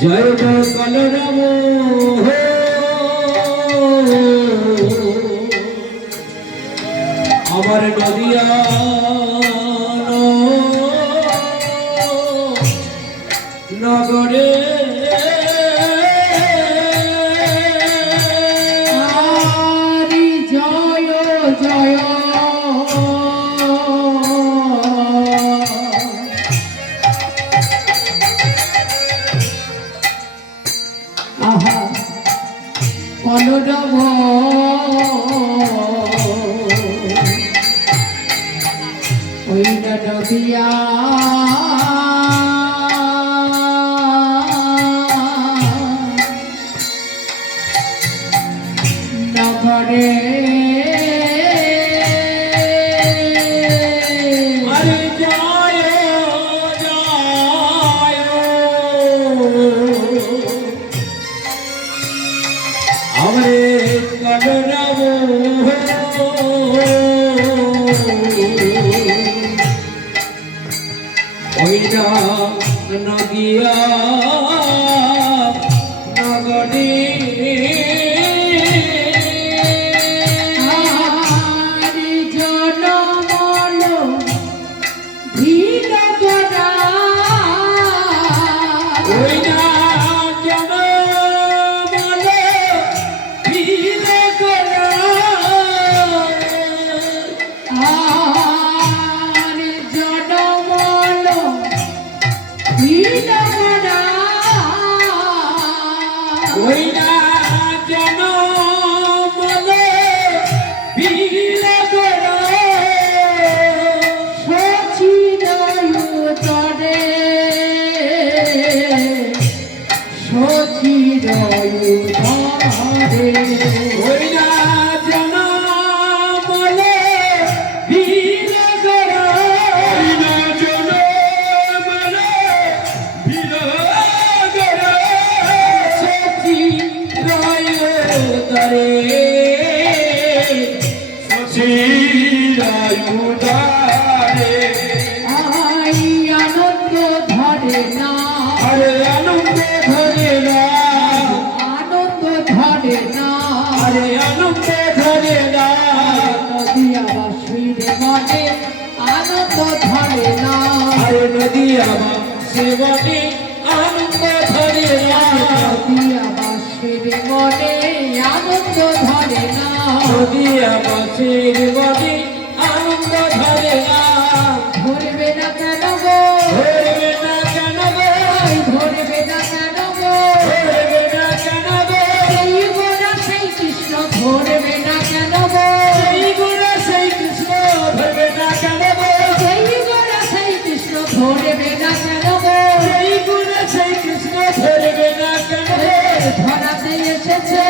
জয় কলরব আমার নদিয়া নগরে হরি জয় জয় আহা কলরব ওই নদিয়া নগরে হরি জয় জয় আমরে কলরব ওইটা নদিয়া নগরী হরি জনমন ধীর গড়া ওইটা জনমন ধীর গড়া হরি জনমন ধীর গড়া ওইটা জনমন ধীর গড়া সচিরয়ুতরে সচিরয়ুতরে ওইটা জনমন ধীর গড়া ওইটা জনমন ধীর গড়া সচিরায়ুদারে আই আনন্দ ধরে না আরে আনন্দ ধরে না আনন্দ ধরে না আরে আনন্দ ধরে না নদিয়াবাসীর মনে আনন্দ ধরে না আরে নদিয়া সেবনে আনন্দ ধরে না নদিয়াবাসীর মনে আনন্দ ধরে না নদিয়া সেবনে আনন্দ ধরে না ধরবে না কেন গো ধরবে না কেন গো ধরবে না কেন গো ধরবে না কেন গো সেই গোরা সেই কৃষ্ণ ধরবে না কেন গো সেই গুণ সেই কৃষ্ণ ধরবে না কেন গো সেই গোরা সেই কৃষ্ণ ধরবে না কেন গো সেই গুণ সেই কৃষ্ণ ধরবে না কেন গো ধরাতে এসেছে